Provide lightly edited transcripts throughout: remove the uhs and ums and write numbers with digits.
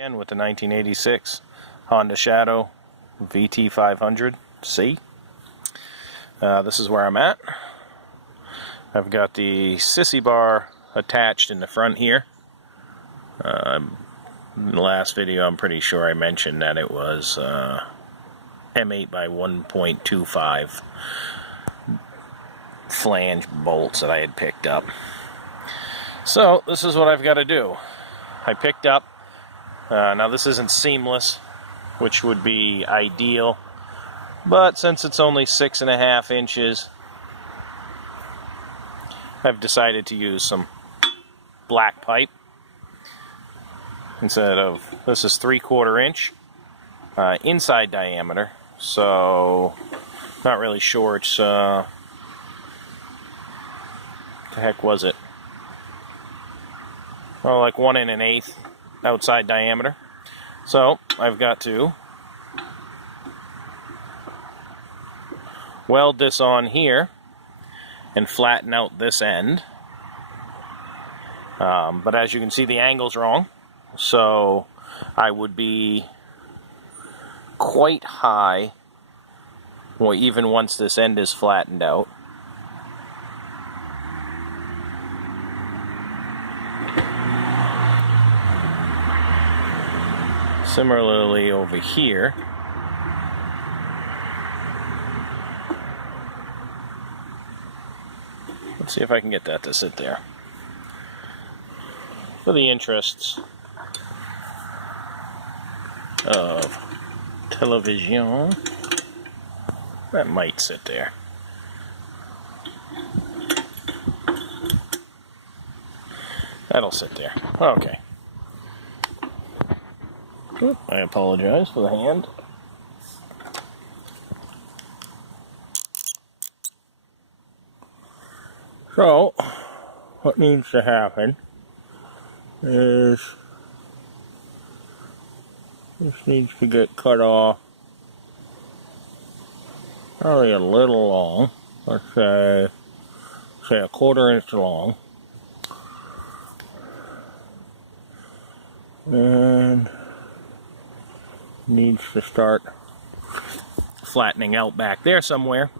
Again with the 1986 Honda Shadow VT500C. This is where I'm at. I've got the sissy bar attached in the front here. In the last video I'm pretty sure I mentioned that it was M8 by 1.25 flange bolts that I had picked up. So this is what I've got to do. I picked up, now this isn't seamless, which would be ideal, but since it's only 6.5 inches, I've decided to use some black pipe instead of, this is 3/4 inch inside diameter, so not really sure. It's what the heck was it? Well, like 1 1/8 outside diameter. So I've got to weld this on here and flatten out this end. But as you can see, the angle's wrong, so I would be quite high, well, even once this end is flattened out. Similarly over here, let's see if I can get that to sit there. For the interests of television, that might sit there. That'll sit there. Okay. I apologize for the hand. So, what needs to happen is this needs to get cut off probably a little long. Let's say 1/4 inch long. And needs to start flattening out back there somewhere.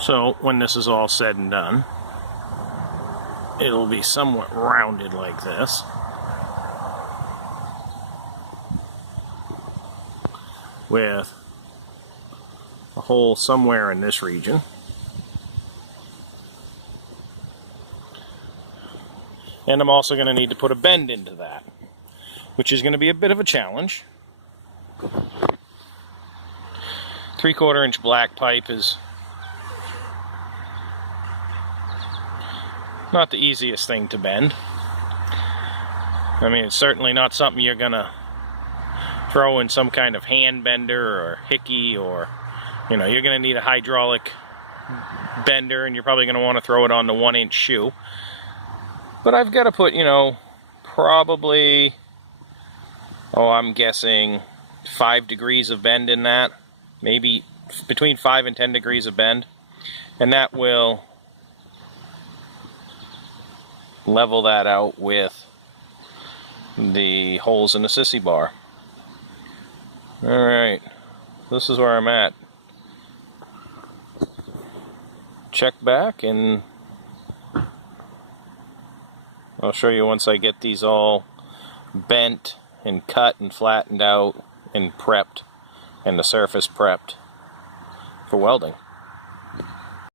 So when this is all said and done, it'll be somewhat rounded like this. With a hole somewhere in this region. And I'm also going to need to put a bend into that, which is going to be a bit of a challenge. 3/4 inch black pipe is not the easiest thing to bend. I mean, it's certainly not something you're going to throw in some kind of hand bender or hickey, or, you know, you're going to need a hydraulic bender, and you're probably going to want to throw it on the 1-inch shoe. But I've got to put, you know, probably, I'm guessing 5 degrees of bend in that. Maybe between 5 and 10 degrees of bend. And that will level that out with the holes in the sissy bar. Alright, this is where I'm at. Check back and I'll show you once I get these all bent and cut and flattened out and prepped, and the surface prepped for welding.